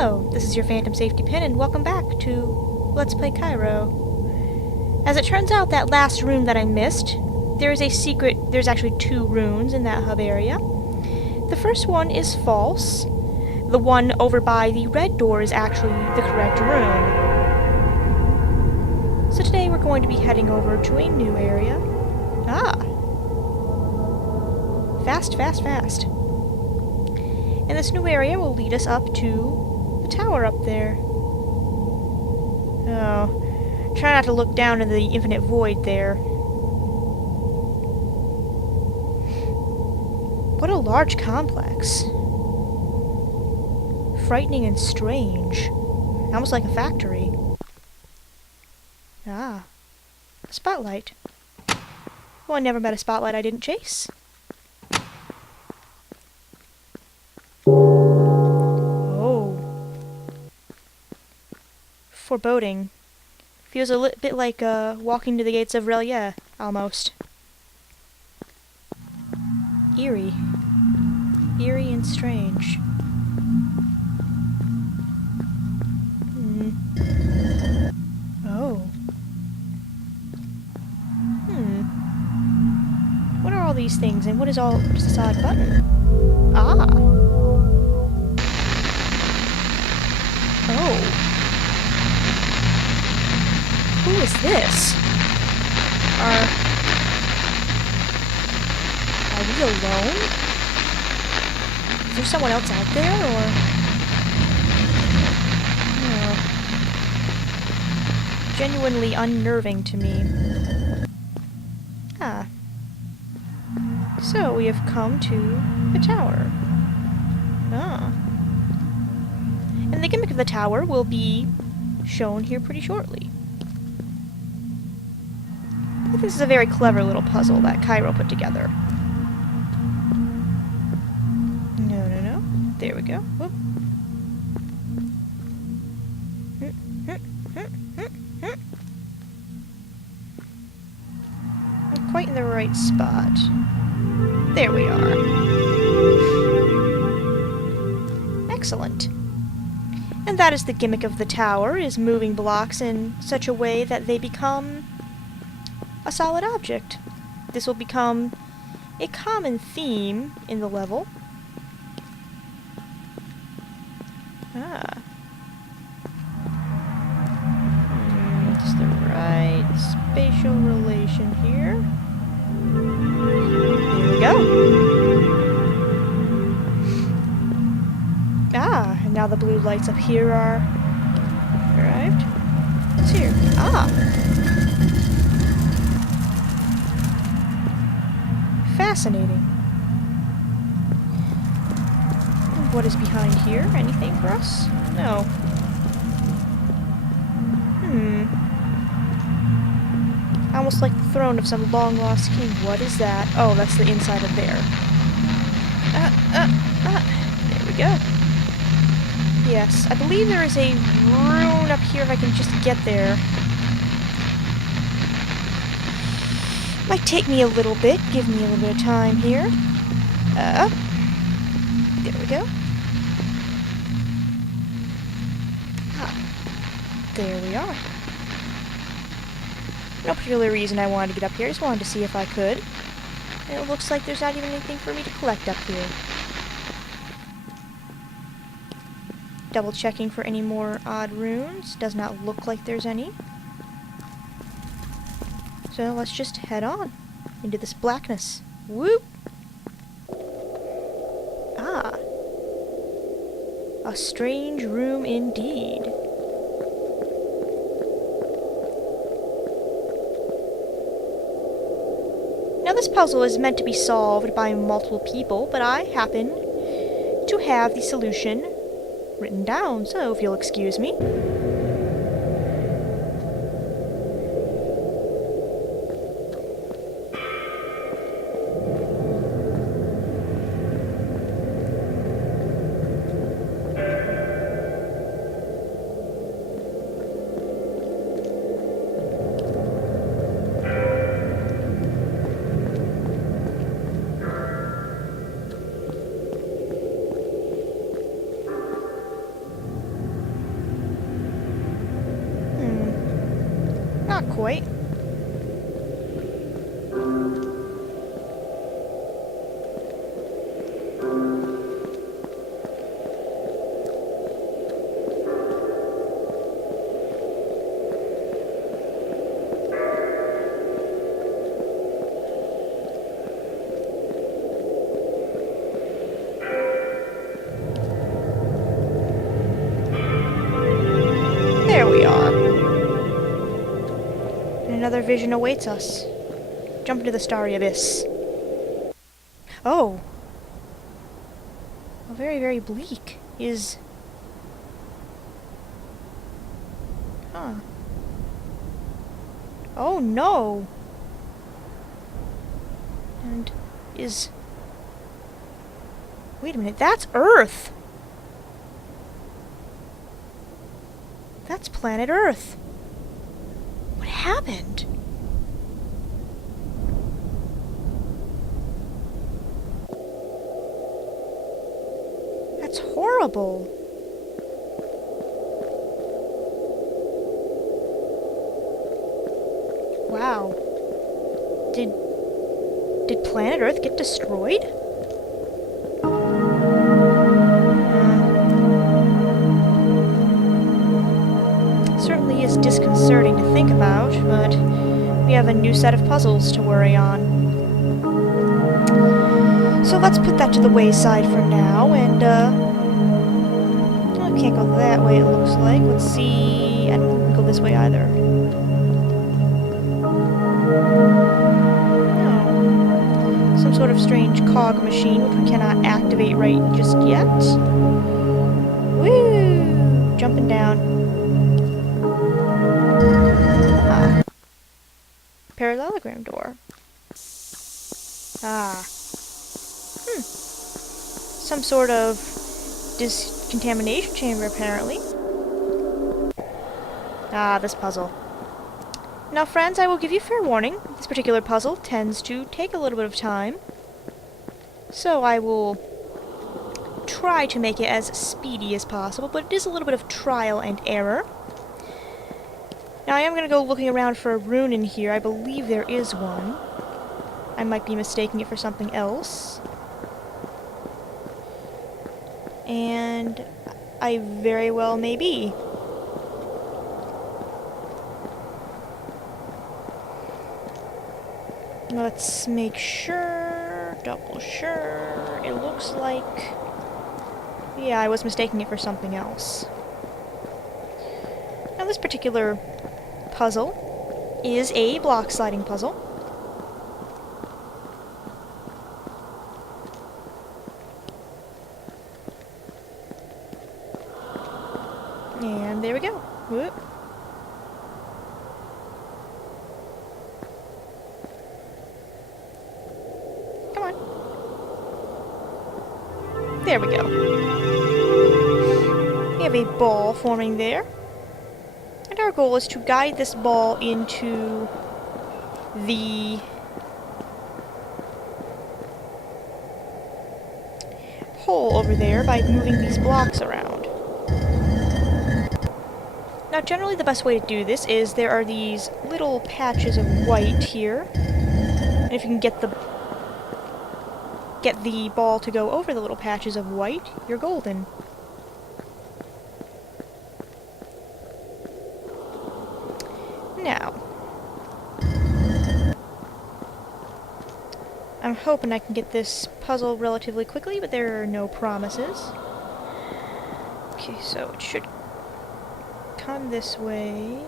Hello, this is your Phantom Safety Pin, and welcome back to Let's Play Kairo. As it turns out, that last room that I missed, there's actually 2 runes in that hub area. The first one is false. The one over by the red door is actually the correct rune. So today we're going to be heading over to a new area. Fast, fast, fast. And this new area will lead us up to the tower up there. Oh, try not to look down into the infinite void there. What a large complex. Frightening and strange. Almost like a factory. A spotlight. Well, I never met a spotlight I didn't chase. Foreboding. Feels a bit like walking to the gates of Relia, almost. Eerie. Eerie and strange. Oh. What are all these things, and what is all just this odd button? Oh. Who is this? Are we alone? Is there someone else out there, or? Oh. Genuinely unnerving to me. So we have come to the tower. And the gimmick of the tower will be shown here pretty shortly. I think this is a very clever little puzzle that Kairo put together. No. There we go. Whoop. Not quite in the right spot. There we are. Excellent. And that is the gimmick of the tower, is moving blocks in such a way that they become a solid object. This will become a common theme in the level. It's the right spatial relation here. Here we go. And now the blue lights up here are arrived. What's here? Fascinating. What is behind here? Anything for us? No. Almost like the throne of some long-lost king. What is that? Oh, that's the inside of there. There we go. Yes, I believe there is a rune up here if I can just get there. Might take me a little bit. Give me a little bit of time here. There we go. There we are. No particular reason I wanted to get up here. I just wanted to see if I could. And it looks like there's not even anything for me to collect up here. Double checking for any more odd runes. Does not look like there's any. So let's just head on into this blackness. Whoop! A strange room indeed. Now this puzzle is meant to be solved by multiple people, but I happen to have the solution written down, so if you'll excuse me. quite. There we are. And another vision awaits us. Jump into the starry abyss. Oh. Well, very, very bleak is... Huh. Oh no! And is... Wait a minute, that's Earth! That's planet Earth. What happened? That's horrible. Wow. Did planet Earth get destroyed? Certainly is disconcerting to think about, but we have a new set of puzzles to worry on. So let's put that to the wayside for now, and, I can't go that way, it looks like. Let's see... I don't think we can go this way either. No. Some sort of strange cog machine, which we cannot activate right just yet. Woo! Jumping down. Parallelogram door. Ah. Some sort of discontamination chamber, apparently. Ah, this puzzle. Now, friends, I will give you fair warning. This particular puzzle tends to take a little bit of time. So I will try to make it as speedy as possible, but it is a little bit of trial and error. Now, I am going to go looking around for a rune in here. I believe there is one. I might be mistaking it for something else. And I very well may be. Let's make sure, double sure. It looks like... Yeah, I was mistaking it for something else. Now, this particular puzzle is a block sliding puzzle. And there we go. Whoop. Come on. There we go. We have a ball forming there. And our goal is to guide this ball into the hole over there by moving these blocks around. Now, generally the best way to do this is there are these little patches of white here. And if you can get the ball to go over the little patches of white, you're golden. Now, I'm hoping I can get this puzzle relatively quickly, but there are no promises. Okay, so it should come this way,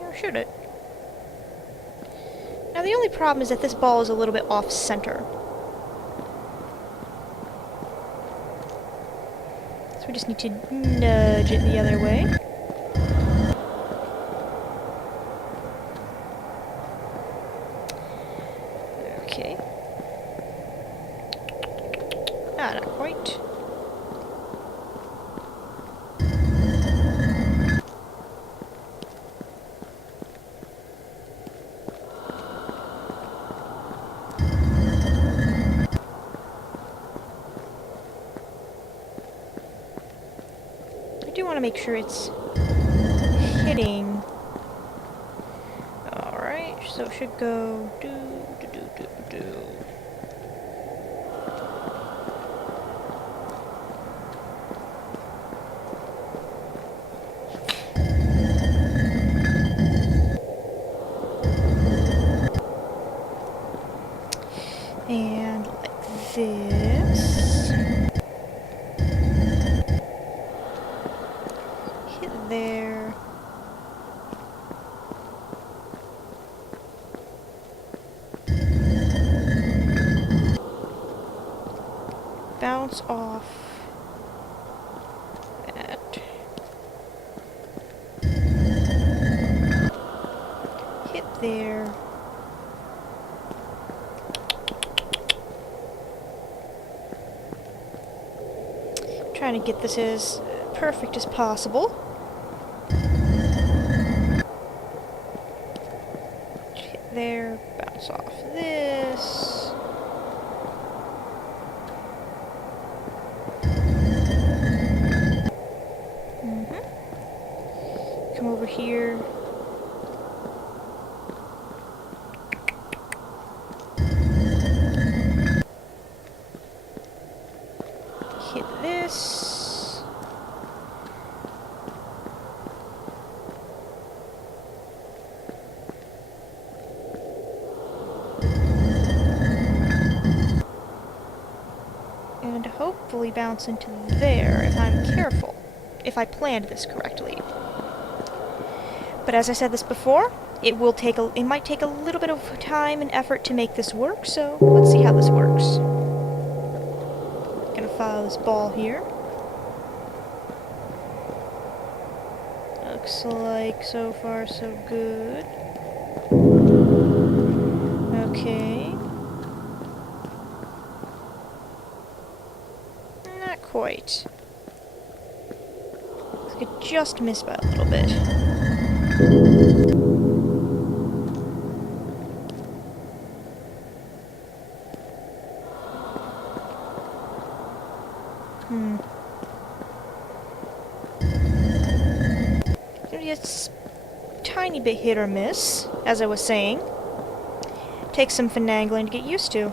or should it? Now, the only problem is that this ball is a little bit off-center. So we just need to nudge it the other way. Okay. Ah, not quite. I do want to make sure it's hitting. All So it should go do do do do do. And like this. Hit there. Bounce off that. Hit there. Trying to get this as perfect as possible. Hit there, bounce off this. Come over here. Hit this. And hopefully bounce into there if I'm careful. If I planned this correctly. But as I said this before, it might take a little bit of time and effort to make this work, so let's see how this works. Gonna follow this ball here. Looks like so far so good. Okay. Not quite. I could just miss by a little bit. It's a tiny bit hit or miss, as I was saying. Takes some finagling to get used to.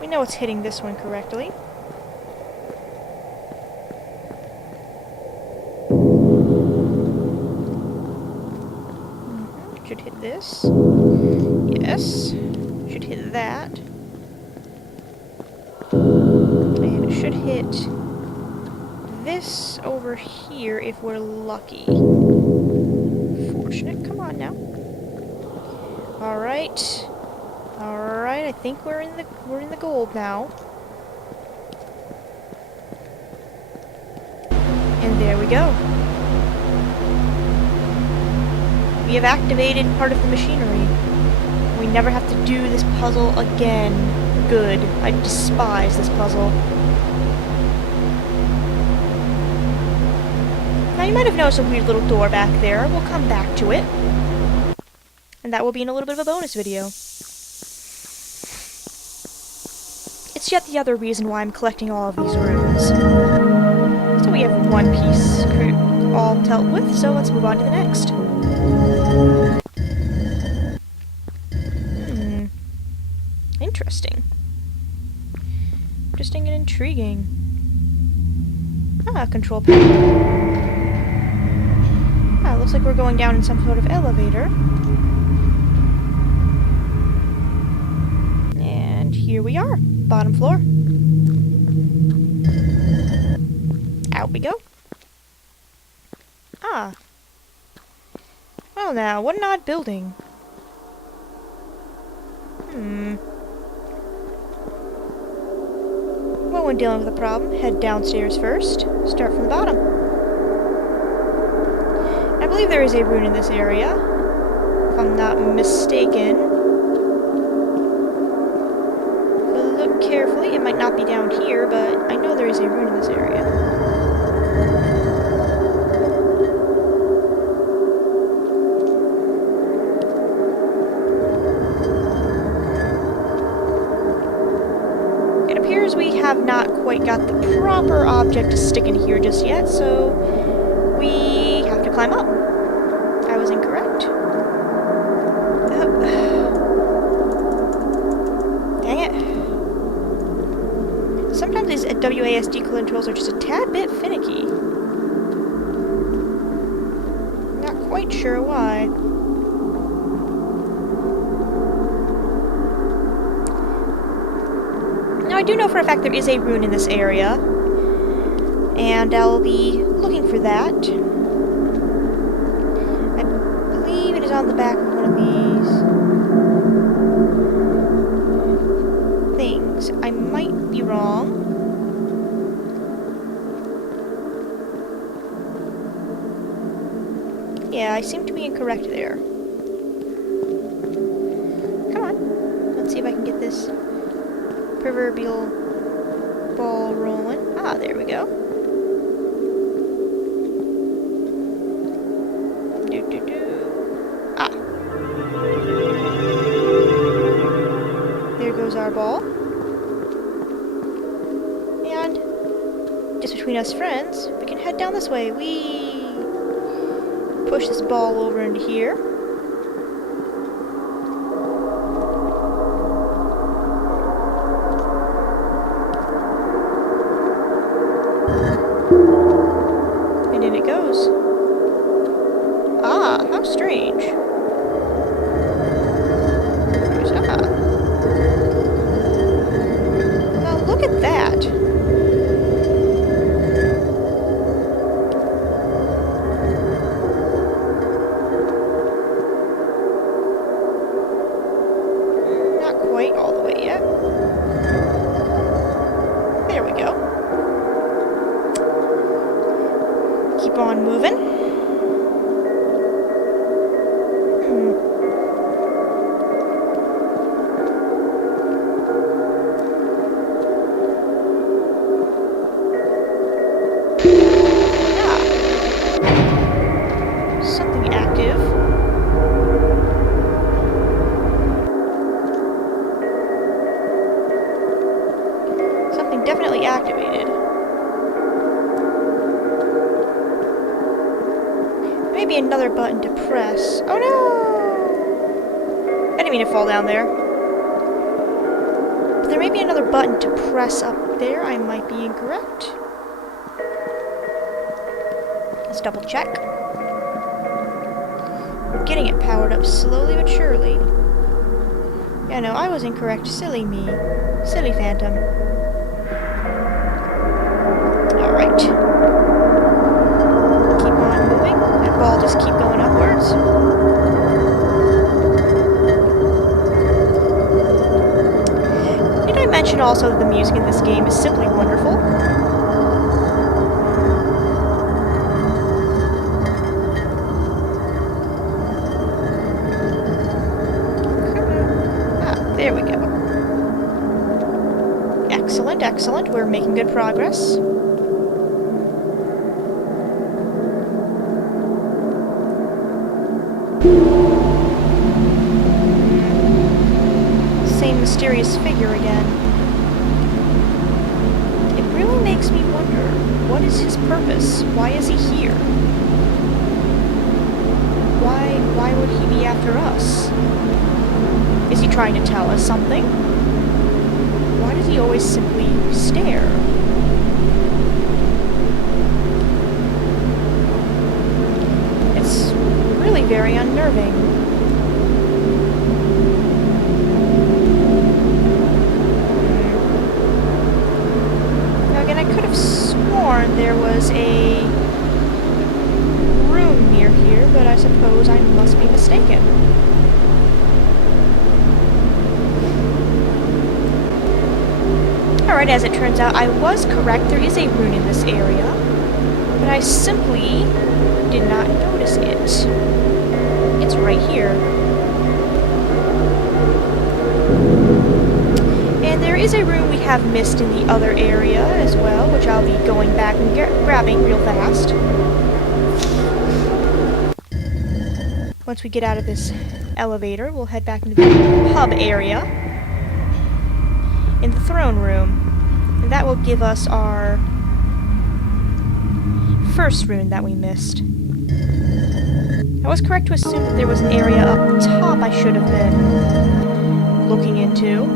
We know it's hitting this one correctly. Should hit this. Yes. Should hit that. And it should hit this over here if we're lucky. Fortunate. Come on now. Alright. Alright, I think we're in the gold now. And there we go. We have activated part of the machinery. We never have to do this puzzle again. Good. I despise this puzzle. Now you might have noticed a weird little door back there. We'll come back to it. And that will be in a little bit of a bonus video. It's yet the other reason why I'm collecting all of these runes. So we have one piece all dealt with, so let's move on to the next. Interesting. Interesting and intriguing. Ah, control panel. Ah, looks like we're going down in some sort of elevator. And here we are. Bottom floor. Out we go. Ah. Well now, what an odd building. Well, when dealing with a problem, head downstairs first. Start from the bottom. I believe there is a rune in this area, if I'm not mistaken. Look carefully. It might not be down here, but I know there is a rune in this area. have not quite got the proper object to stick in here just yet, so we have to climb up. I was incorrect. Dang it. Sometimes these WASD controls are just a tad bit finicky. Not quite sure why. Now I do know for a fact there is a rune in this area, and I'll be looking for that. I believe it is on the back of one of these things. I might be wrong. Yeah, I seem to be incorrect there. Come on. Let's see if I can get this proverbial ball rolling. Ah, there we go. Ah. There goes our ball. And just between us friends, we can head down this way. We push this ball over into here. And in it goes. Ah, how strange. Ah. Now look at that. Not quite all the way yet. There we go. Keep on moving. Something active. Something definitely activated. Maybe another button to press. Oh no! I didn't mean to fall down there. But there may be another button to press up there. I might be incorrect. Let's double check. We're getting it powered up slowly but surely. Yeah, no, I was incorrect. Silly me. Silly Phantom. Alright. Keep on moving. That ball just keep going upwards. Did I mention also that the music in this game is simply wonderful? There we go. Excellent, excellent. We're making good progress. Same mysterious figure again. It really makes me wonder, what is his purpose? Why is he here? Why would he be after us? Is he trying to tell us something? Why does he always simply stare? It's really very unnerving. Now again, I could have sworn there was a room near here, but I suppose I must be mistaken. Alright, as it turns out, I was correct. There is a rune in this area, but I simply did not notice it. It's right here. And there is a rune we have missed in the other area as well, which I'll be going back and grabbing real fast. Once we get out of this elevator, we'll head back into the hub area. In the throne room. that will give us our first rune that we missed. I was correct to assume that there was an area up top I should have been looking into.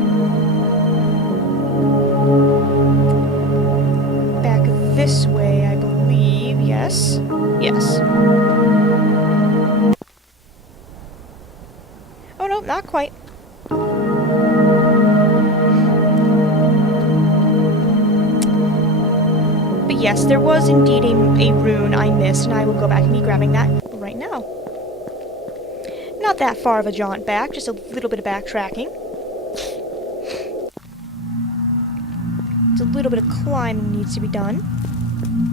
Back this way, I believe. Yes. Yes. Oh no, not quite. But yes, there was indeed a rune I missed, and I will go back and be grabbing that right now. Not that far of a jaunt back, just a little bit of backtracking. It's a little bit of climbing needs to be done.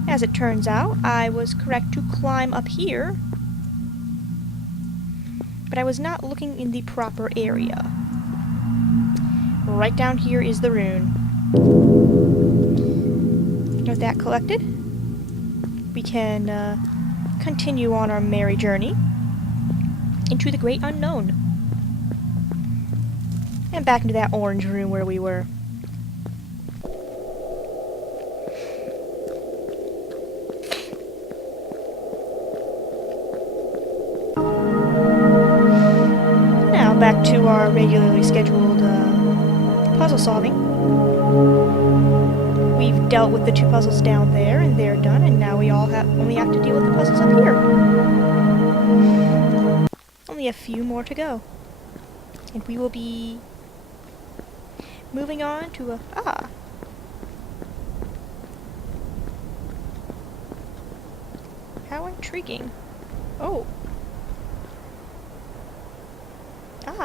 As it turns out, I was correct to climb up here, but I was not looking in the proper area. Right down here is the rune. With that collected, we can continue on our merry journey into the great unknown. And back into that orange room where we were. Now back to our regularly scheduled puzzle solving. We've dealt with the two puzzles down there, and they're done, and now we only have to deal with the puzzles up here. Only a few more to go. And we will be moving on to how intriguing. Oh.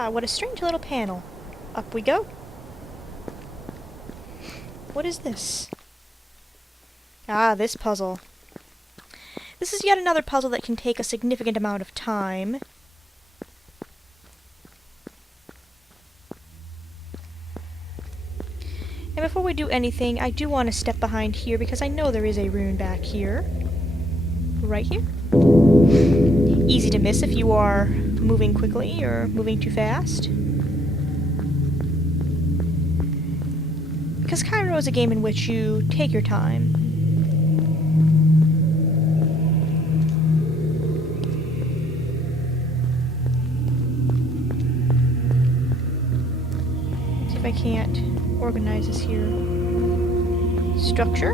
What a strange little panel. Up we go. What is this? This puzzle. This is yet another puzzle that can take a significant amount of time. And before we do anything, I do want to step behind here because I know there is a rune back here. Right here. Easy to miss if you are moving quickly or moving too fast. Because Kairo is a game in which you take your time. Let's see if I can't organize this here. Structure.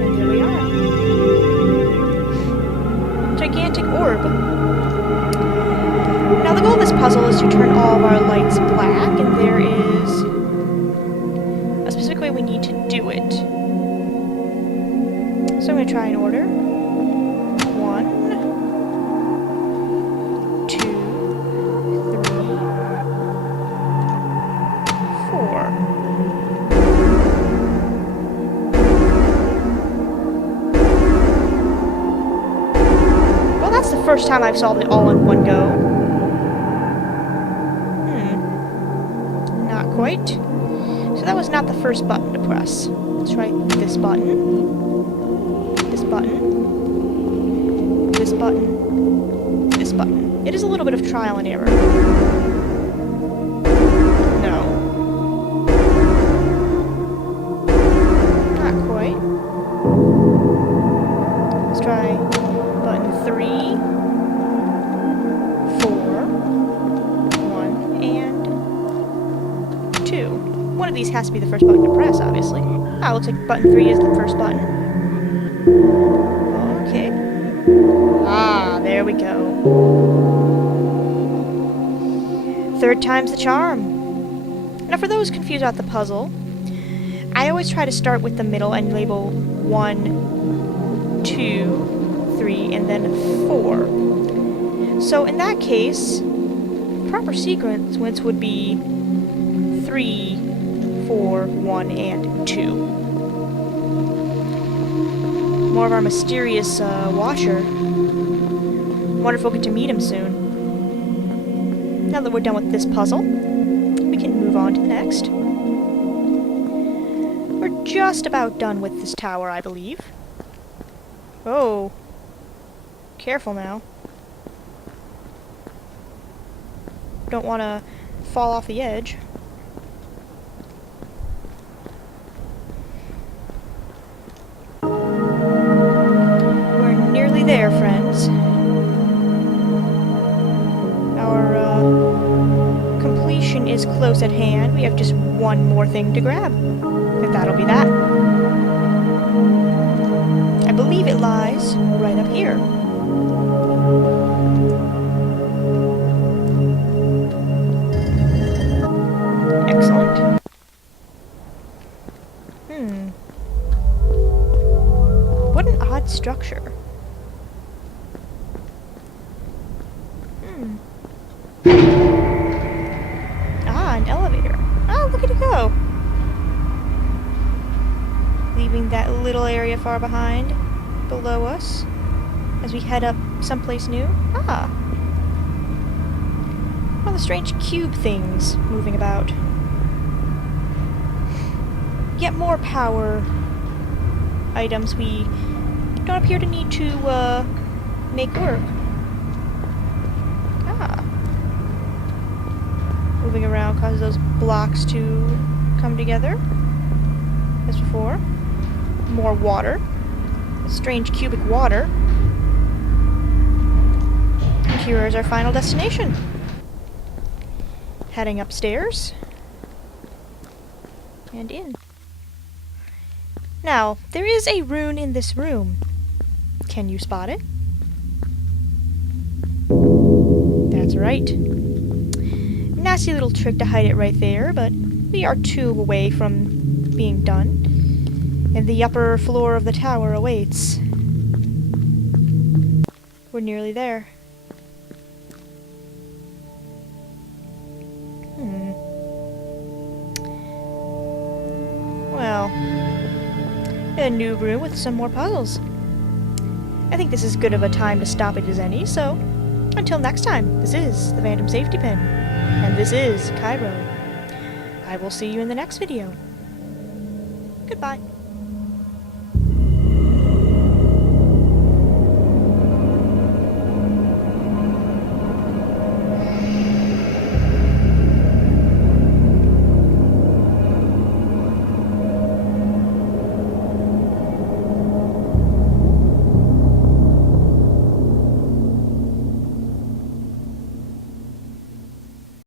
And there we are. Gigantic orb. Now the goal of this puzzle is to turn all of our lights black, and there is a specific way we need to do it. So I'm going to try in order. 1, 2, 3, 4. Well, that's the first time I've solved it all in one go. Quite. So that was not the first button to press. Let's try this button. This button. This button. This button. It is a little bit of trial and error. No. Not quite. Let's try button 3, 4, 1, and 2. One of these has to be the first button to press, obviously. Looks like button 3 is the first button. Okay. There we go. Third time's the charm. Now for those confused about the puzzle, I always try to start with the middle and label 1, 2, 3, and then 4. So in that case, proper sequence would be 3, 4, 1, and 2. More of our mysterious watcher. Wonder if we'll get to meet him soon. Now that we're done with this puzzle, we can move on to the next. We're just about done with this tower, I believe. Oh. Careful now. Don't want to fall off the edge. is close at hand. We have just one more thing to grab. And that'll be that. I believe it lies right up here. Excellent. What an odd structure. Ah, an elevator. Oh, look at it go. Leaving that little area far behind, below us, as we head up someplace new. Ah. One of the strange cube things moving about. Yet more power items we don't appear to need to, make work. Ah. Moving around causes those blocks to come together. As before. More water. Strange cubic water. And here is our final destination. Heading upstairs. And in. Now, there is a rune in this room. Can you spot it? That's right. Nasty little trick to hide it right there, but we are 2 away from being done. And the upper floor of the tower awaits. We're nearly there. Well, a new room with some more puzzles. I think this is good of a time to stoppage as any, so until next time, this is the Phantom Safety Pin, and this is Kairo. I will see you in the next video. Goodbye.